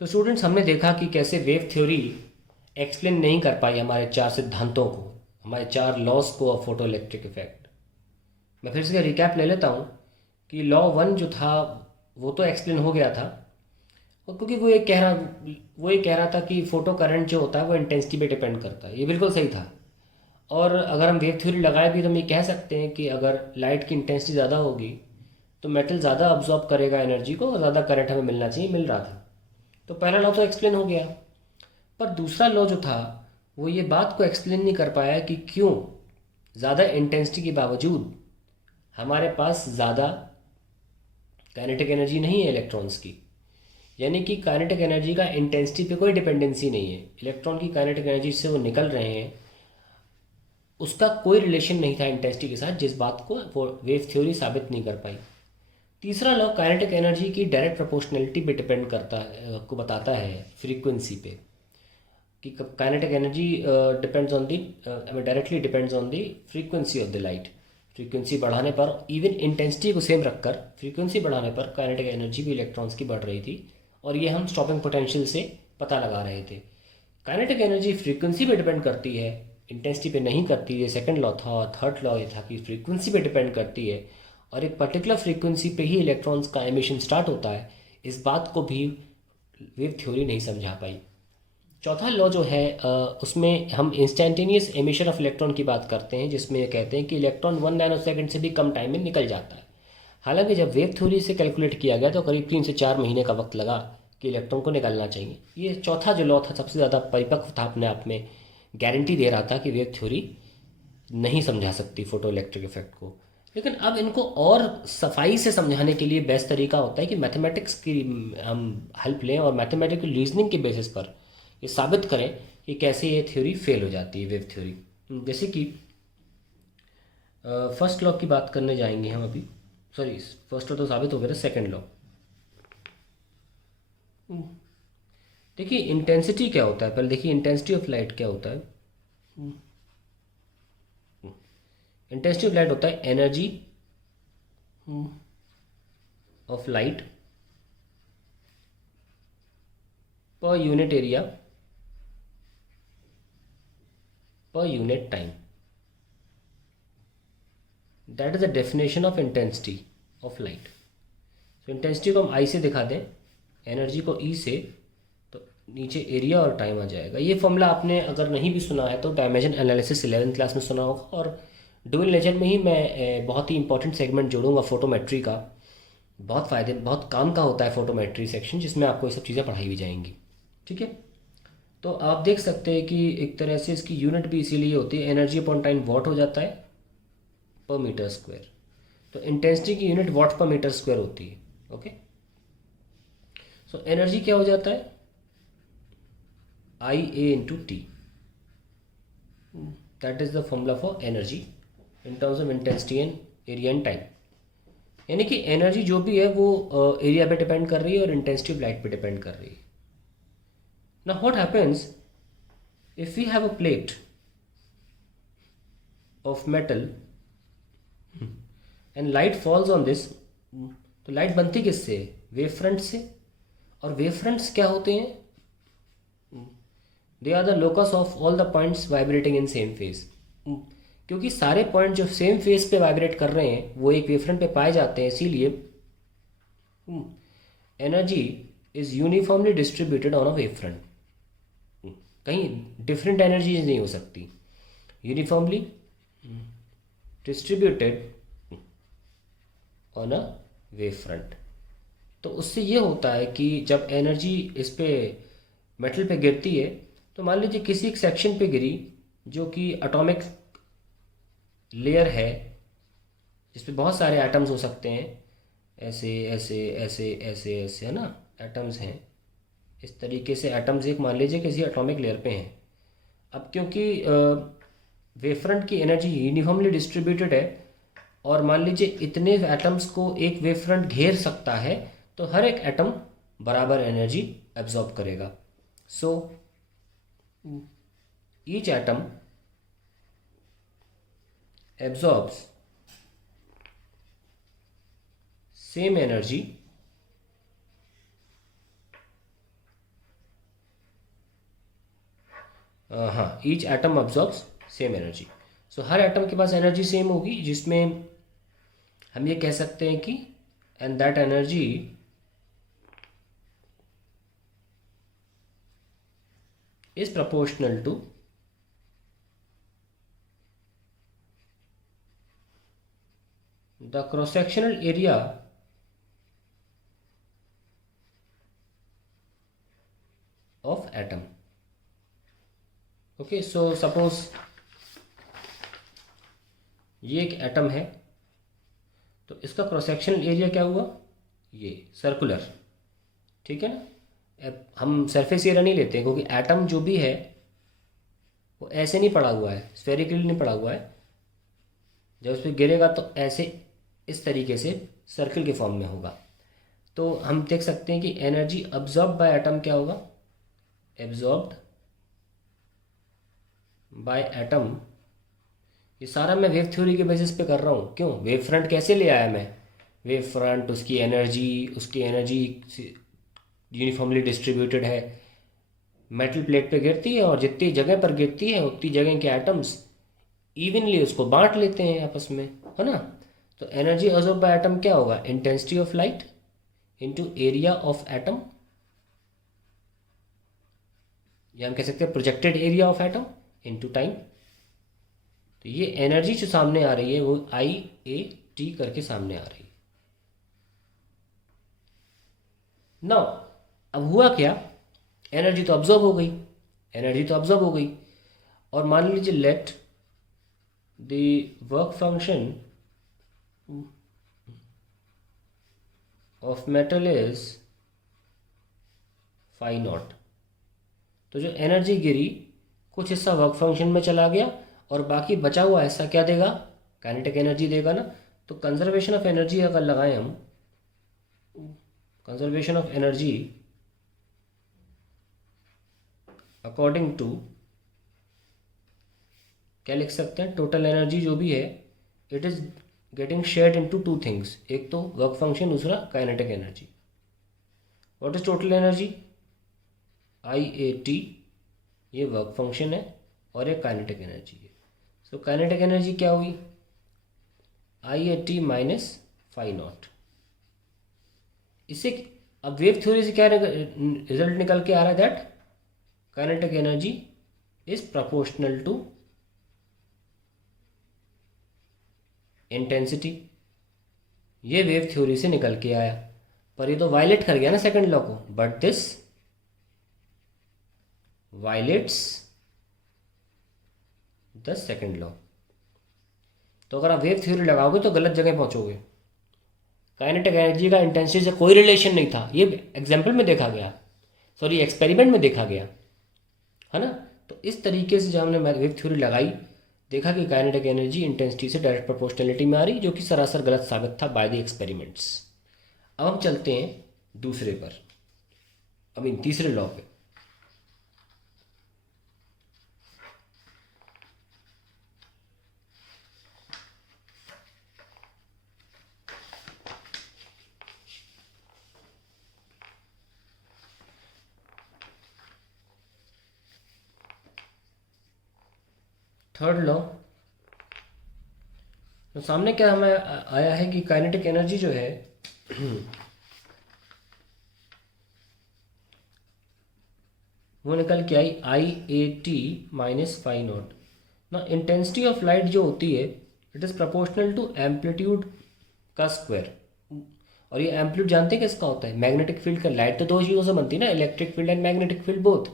तो स्टूडेंट्स, हमने देखा कि कैसे वेव थ्योरी एक्सप्लेन नहीं कर पाई हमारे चार सिद्धांतों को, हमारे चार लॉस को ऑफ फोटो इलेक्ट्रिक इफेक्ट। मैं फिर से रिकैप ले लेता हूँ कि लॉ वन जो था वो तो एक्सप्लेन हो गया था, और क्योंकि वो ये कह रहा था कि फोटो करंट जो होता है वो इंटेंसिटी पे डिपेंड करता है। ये बिल्कुल सही था। और अगर हम वेव थ्योरी लगाए भी तो हम ये कह सकते हैं कि अगर लाइट की इंटेंसिटी ज़्यादा होगी तो मेटल ज़्यादा अब्जॉर्ब करेगा एनर्जी को और ज़्यादा करंट हमें मिलना चाहिए, मिल रहा था। तो पहला लॉ तो एक्सप्लेन हो गया। पर दूसरा लॉ जो था वो ये बात को एक्सप्लेन नहीं कर पाया कि क्यों ज़्यादा इंटेंसिटी के बावजूद हमारे पास ज़्यादा काइनेटिक एनर्जी नहीं है इलेक्ट्रॉन्स की। यानी कि काइनेटिक एनर्जी का इंटेंसिटी पे कोई डिपेंडेंसी नहीं है। इलेक्ट्रॉन की काइनेटिक एनर्जी से वो निकल रहे हैं, उसका कोई रिलेशन नहीं था इंटेंसिटी के साथ, जिस बात को वो वेव थ्योरी साबित नहीं कर पाई। तीसरा लॉ काइनेटिक एनर्जी की डायरेक्ट प्रोपोर्शनलिटी पे डिपेंड करता है, को बताता है फ्रीक्वेंसी पे, कि kinetic energy depends on the directly depends on the frequency of the light. Frequency बढ़ाने पर, इवन इंटेंसिटी को सेम रखकर, फ्रीक्वेंसी बढ़ाने पर काइनेटिक एनर्जी भी इलेक्ट्रॉन्स की बढ़ रही थी, और ये हम स्टॉपिंग पोटेंशियल से पता लगा रहे थे। काइनेटिक एनर्जी फ्रीक्वेंसी पे डिपेंड करती है, इंटेंसिटी पे नहीं करती। ये सेकंड लॉ था। और थर्ड लॉ ये था कि फ्रीक्वेंसी पे डिपेंड करती है, और एक पर्टिकुलर फ्रीक्वेंसी पे ही इलेक्ट्रॉन्स का एमिशन स्टार्ट होता है। इस बात को भी वेव थ्योरी नहीं समझा पाई। चौथा लॉ जो है उसमें हम इंस्टेंटेनियस एमिशन ऑफ इलेक्ट्रॉन की बात करते हैं, जिसमें ये कहते हैं कि इलेक्ट्रॉन 1 नैनो सेकेंड से भी कम टाइम में निकल जाता है। हालांकि जब वेव थ्योरी से कैलकुलेट किया गया तो करीब 3 से 4 महीने का वक्त लगा कि इलेक्ट्रॉन को निकलना चाहिए। ये चौथा जो लॉ था सबसे ज़्यादा परिपक्व था, अपने आप में गारंटी दे रहा था कि वेव थ्योरी नहीं समझा सकती फोटो इलेक्ट्रिक इफेक्ट को। लेकिन अब इनको और सफाई से समझाने के लिए बेस्ट तरीका होता है कि मैथमेटिक्स की हम हेल्प लें और मैथमेटिकल रीजनिंग के बेसिस पर ये साबित करें कि कैसे ये थ्योरी फेल हो जाती है, वेव थ्योरी। जैसे कि फर्स्ट लॉ की बात करने जाएंगे हम अभी। सॉरी, फर्स्ट लॉ तो साबित हो गया था, सेकेंड लॉ। देखिए इंटेंसिटी क्या होता है, पहले देखिए इंटेंसिटी ऑफ लाइट क्या होता है। इंटेंसिटी ऑफ लाइट होता है energy of light per unit area per unit time. That is the definition of intensity of light. तो इंटेंसिटी को हम आई से दिखा दें, एनर्जी को ई से, तो नीचे एरिया और टाइम आ जाएगा। ये फॉर्मूला आपने अगर नहीं भी सुना है तो डायमेंशन एनालिसिस 11th क्लास में सुना होगा। और ड्यूअल लेजेंड में ही मैं बहुत ही इंपॉर्टेंट सेगमेंट जोड़ूंगा फोटोमेट्री का। बहुत काम का होता है फोटोमेट्री सेक्शन, जिसमें आपको ये सब चीज़ें पढ़ाई भी जाएंगी। ठीक है। तो आप देख सकते हैं कि एक तरह से इसकी यूनिट भी इसीलिए होती है, एनर्जी अपॉन टाइम वॉट हो जाता है पर मीटर स्क्वायर। तो इंटेंसिटी की unit watt per metre square होती है। ओके। सो एनर्जी क्या हो जाता है, I A into T. That is the formula for energy in terms of intensity and area and time. यानी कि एनर्जी जो भी है वो एरिया पे डिपेंड कर रही है और इंटेंसिटी ऑफ लाइट पे डिपेंड कर रही है। Now what happens if we have a plate of metal and light falls on this. तो लाइट बनती किससे, वेव फ्रंट से। और वेव फ्रंट्स क्या होते हैं, they are the locus of all the points vibrating in same phase. क्योंकि सारे पॉइंट जो सेम फेज पे वाइब्रेट कर रहे हैं वो एक वेव फ्रंट पे पाए जाते हैं, इसीलिए energy is uniformly distributed on a wave front. कहीं डिफरेंट एनर्जीज नहीं हो सकती, uniformly distributed on a wave front. तो उससे ये होता है कि जब एनर्जी इस पे मेटल पे गिरती है, तो मान लीजिए किसी एक सेक्शन पे गिरी जो कि एटॉमिक लेयर है, जिसपे बहुत सारे एटम्स हो सकते हैं, ऐसे ऐसे ऐसे ऐसे ऐसे, है ना, एटम्स हैं। इस तरीके से एटम्स एक मान लीजिए किसी एटॉमिक लेयर पे हैं। अब क्योंकि वेवफ्रंट की एनर्जी यूनिफॉर्मली डिस्ट्रीब्यूटेड है, और मान लीजिए इतने एटम्स को एक वेवफ्रंट घेर सकता है, तो हर एक एटम बराबर एनर्जी एब्जॉर्ब करेगा। So each atom absorbs same energy हाँ, each atom absorbs same energy. So हर एटम के पास एनर्जी सेम होगी, जिसमें हम ये कह सकते हैं कि and that energy is proportional to the cross sectional area of atom. Okay, so suppose ये एक एटम है, तो इसका क्रॉस सेक्शनल एरिया क्या हुआ, ये सर्कुलर, ठीक है ना। अब हम सरफेस एरिया नहीं लेते हैं, क्योंकि एटम जो भी है वो ऐसे नहीं पड़ा हुआ है, स्फेरिकली नहीं पड़ा हुआ है। जब उस पर गिरेगा तो ऐसे इस तरीके से सर्कल के फॉर्म में होगा। तो हम देख सकते हैं कि एनर्जी अब्जॉर्ब बाय एटम क्या होगा, एब्जॉर्ब्ड बाय एटम। ये सारा मैं वेव थ्योरी के बेसिस पे कर रहा हूँ। क्यों, वेव फ्रंट कैसे ले आया मैं, वेव फ्रंट उसकी एनर्जी यूनिफॉर्मली डिस्ट्रीब्यूटेड है, मेटल प्लेट पे गिरती है, और जितनी जगह पर गिरती है उतनी जगह के एटम्स इवनली उसको बांट लेते हैं आपस में, है ना। तो एनर्जी अब्सॉर्ब बाय एटम क्या होगा, intensity of light into area of atom, या हम कह सकते हैं projected area of atom into time. तो ये एनर्जी जो सामने आ रही है वो I/A/T करके सामने आ रही है। नाउ अब हुआ क्या, एनर्जी तो अब्जॉर्ब हो गई, और मान लीजिए let the work function of metal is phi naught. तो जो एनर्जी गिरी, कुछ हिस्सा वर्क फंक्शन में चला गया, और बाकी बचा हुआ हिस्सा क्या देगा, काइनेटिक एनर्जी देगा ना। तो कंजर्वेशन ऑफ एनर्जी अगर लगाएं हम, conservation of energy according to क्या लिख सकते हैं, टोटल एनर्जी जो भी है it is getting shared into two things, एक तो वर्क फंक्शन, दूसरा kinetic energy. What is total energy, I/A/T, ये वर्क फंक्शन है, और एक काइनेटिक एनर्जी है। सो काइनेटिक एनर्जी क्या हुई, I/A/T माइनस फाई नॉट। इससे अब वेव थ्योरी से क्या रिजल्ट निकल के आ रहा है, that kinetic energy is proportional to intensity. ये वेव थ्योरी से निकल के आया, पर ये तो वायलेट कर गया ना सेकंड लॉ को, but this violets the second law. तो अगर आप वेव थ्योरी लगाओगे तो गलत जगह पहुंचोगे। काइनेटिक एनर्जी का इंटेंसिटी से कोई रिलेशन नहीं था, ये एग्जाम्पल में देखा गया, सॉरी एक्सपेरिमेंट में देखा गया, है ना। तो इस तरीके से जब हमने वेव थ्योरी लगाई, देखा कि काइनेटिक एनर्जी इंटेंसिटी से डायरेक्ट प्रोपोर्शनलिटी में आ रही, जो कि सरासर गलत साबित था बाय द एक्सपेरिमेंट्स। अब हम चलते हैं दूसरे पर, तीसरे लॉ पे। थर्ड लॉ, तो सामने क्या हमें आया है कि काइनेटिक एनर्जी जो है वो निकल के आई I/A/T माइनस फाई नॉट ना। इंटेंसिटी ऑफ लाइट जो होती है it is proportional to amplitude का स्क्वायर। और ये एम्पलीट्यूड जानते हैं किसका होता है, मैग्नेटिक फील्ड का। लाइट तो दो चीज़ों से बनती है ना, electric field and magnetic field both.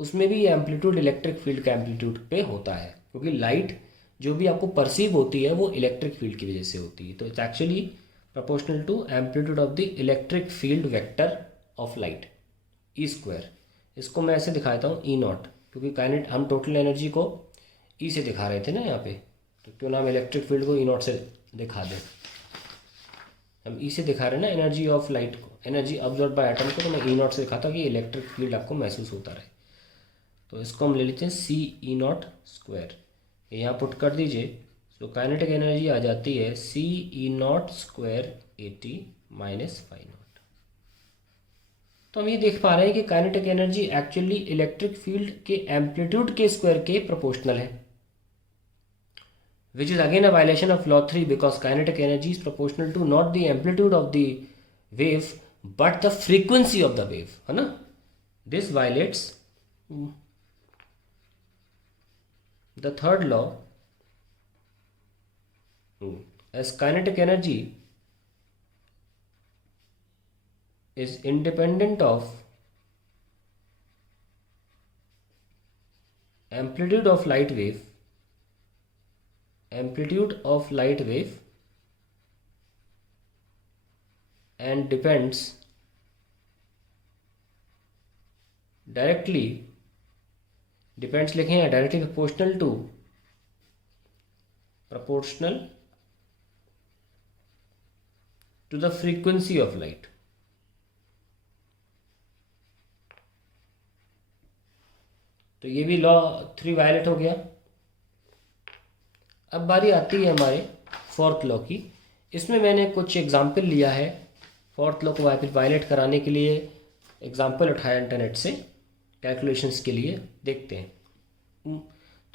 उसमें भी ये एम्पलीट्यूड इलेक्ट्रिक फील्ड का एम्पलीट्यूड पे होता है, क्योंकि लाइट जो भी आपको परसीव होती है वो इलेक्ट्रिक फील्ड की वजह से होती है। तो it's actually proportional to amplitude of the electric field vector of light, E²। इसको मैं ऐसे दिखाता हूँ E0, क्योंकि काइनेट हम टोटल एनर्जी को E से दिखा रहे थे ना यहाँ पे, तो क्यों ना हम इलेक्ट्रिक फील्ड को E0 से दिखा दें। हम E से दिखा रहे हैं ना एनर्जी ऑफ लाइट को, एनर्जी अब्जॉर्ब बाय एटम को, तो मैं E0 से दिखाता हूँ कि इलेक्ट्रिक फील्ड आपको महसूस होता रहे। तो इसको हम ले लेते हैं CE0², यहाँ पुट कर दीजिए। तो काइनेटिक एनर्जी आ जाती है CE0² AT minus phi naught. तो हम ये देख पा रहे हैं कि kinetic energy actually electric field के एम्पलीट्यूड के स्क्वायर के प्रोपोर्शनल है, which is again a violation of law 3 because kinetic energy is proportional to not the amplitude of the wave but the frequency of the wave, है ना. This violates the third law as kinetic energy is independent of amplitude of light wave and depends लिखें या directly proportional to the frequency of light. तो ये भी law 3 violet हो गया. अब बारी आती है हमारे फोर्थ लॉ की. इसमें मैंने कुछ एग्जाम्पल लिया है फोर्थ लॉ को वायलेट कराने के लिए. एग्जाम्पल उठाया इंटरनेट से कैलकुलेशंस के लिए, देखते हैं.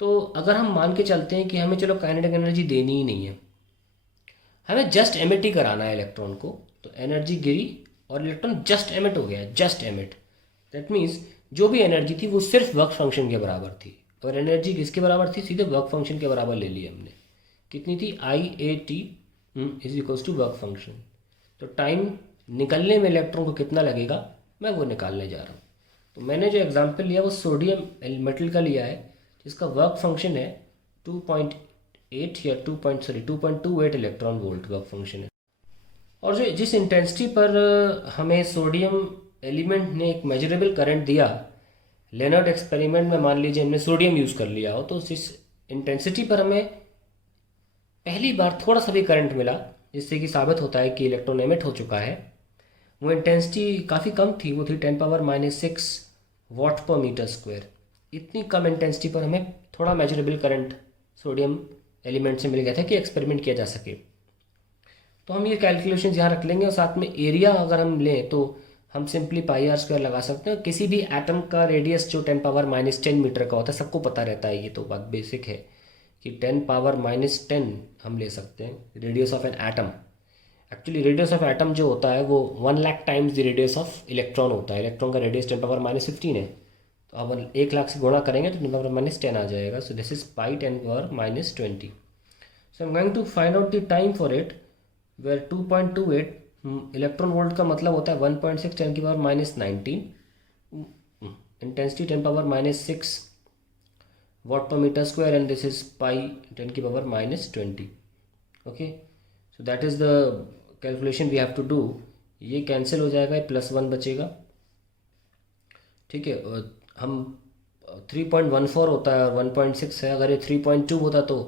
तो अगर हम मान के चलते हैं कि हमें चलो काइनेटिक एनर्जी देनी ही नहीं है, हमें जस्ट एमिट ही कराना है इलेक्ट्रॉन को, तो एनर्जी गिरी और इलेक्ट्रॉन जस्ट एमिट हो गया. जस्ट एमिट दैट मीन्स जो भी एनर्जी थी वो सिर्फ वर्क फंक्शन के बराबर थी. और एनर्जी किसके बराबर थी? सीधे वर्क फंक्शन के बराबर ले ली हमने. कितनी थी? IAT is equals to work function. तो टाइम निकलने में इलेक्ट्रॉन को कितना लगेगा मैं वो निकालने जा रहा हूँ. तो मैंने जो एग्जांपल लिया वो सोडियम मेटल का लिया है जिसका वर्क फंक्शन है 2.8 या 2.28 इलेक्ट्रॉन वोल्ट वर्क फंक्शन है. और जो जिस इंटेंसिटी पर हमें सोडियम एलिमेंट ने एक मेजरेबल करंट दिया, लेनर्ड एक्सपेरिमेंट में मान लीजिए हमने सोडियम यूज़ कर लिया हो, तो जिस इंटेंसिटी पर हमें पहली बार थोड़ा सा भी करंट मिला जिससे कि साबित होता है कि इलेक्ट्रॉन एमिट हो चुका है, वो इंटेंसिटी काफ़ी कम थी. वो थी 10⁻⁻6 वाट पर मीटर स्क्वायर. इतनी कम इंटेंसिटी पर हमें थोड़ा मेजरेबल करंट सोडियम एलिमेंट से मिल गया था कि एक्सपेरिमेंट किया जा सके. तो हम ये कैलकुलेशन यहाँ रख लेंगे और साथ में एरिया अगर हम लें तो हम सिंपली πr² लगा सकते हैं. किसी भी एटम का रेडियस जो 10⁻⁻10 मीटर का होता है, सबको पता रहता है, ये तो बात बेसिक है कि 10⁻⁻10 हम ले सकते हैं radius of an atom. Actually radius of atom जो होता है वो 1 lakh times the radius of electron होता है. इलेक्ट्रॉन का रेडियस 10⁻⁻15 है, तो अब 1 लाख से गुणा करेंगे तो 10⁻⁻10 आ जाएगा. So this is π10⁻20. So I am going to find out the time for it where 2.28 electron volt का मतलब होता है 1.6 10⁻⁻19. Intensity 10⁻⁻6 watt per meter square and this is pi 10⁻⁻20. Okay, so that is the calculation we have to do. ये cancel हो जाएगा, +1 बचेगा. ठीक है, हम 3.14 होता है और 1.6 है. अगर ये 3.2 होता तो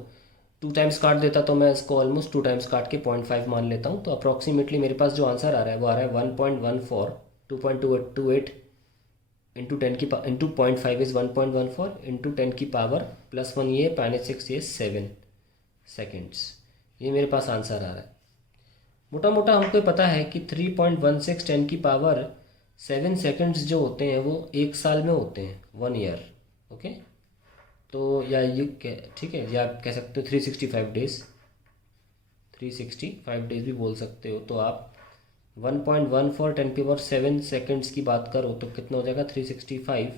2 टाइम्स काट देता, तो मैं इसको ऑलमोस्ट 2 टाइम्स काट के 0.5 मान लेता हूँ. तो अप्रॉक्सीमेटली मेरे पास जो आंसर आ रहा है वो आ रहा है 1.14. 2.28 इंटू 0.5 इज़ 1.14 इंटू 10 की पावर +1 ये -6 ये 7 सेकेंड्स. ये मेरे पास आंसर आ रहा है. मोटा मोटा हमको पता है कि 3.16 10 की पावर 7 सेकेंड्स जो होते हैं वो 1 साल में होते हैं, 1 ईयर. ओके, तो या ये ठीक है, या आप कह सकते हो 365 डेज़, 365 डेज़ भी बोल सकते हो. तो आप 1.14 10⁻7 सेकेंड्स की बात करो तो कितना हो जाएगा? 365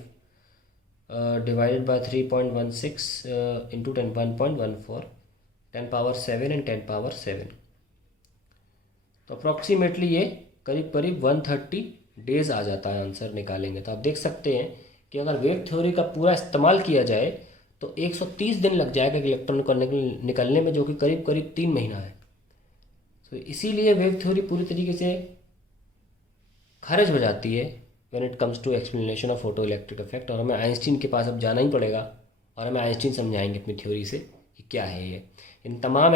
डिवाइडेड बाय 3.16 इंटू 1.14 10⁻7 एंड 10⁻7. तो अप्रॉक्सीमेटली ये करीब करीब 130 डेज़ आ जाता है आंसर निकालेंगे. तो आप देख सकते हैं कि अगर वेव थ्योरी का पूरा इस्तेमाल किया जाए तो 130 दिन लग जाएगा इलेक्ट्रॉन को निकलने में, जो कि करीब करीब 3 महीना है. तो इसीलिए वेव थ्योरी पूरी तरीके से खारिज हो जाती है when it comes to explanation of photoelectric effect. और हमें आइंस्टीन के पास अब जाना ही पड़ेगा और हमें आइंस्टीन समझाएंगे अपनी थ्योरी से कि क्या है ये. इन तमाम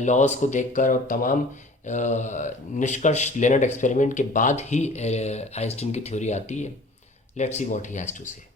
लॉज को देखकर और तमाम निष्कर्ष लेनर्ड एक्सपेरिमेंट के बाद ही आइंस्टीन की थ्योरी आती है. Let's see what he has to से.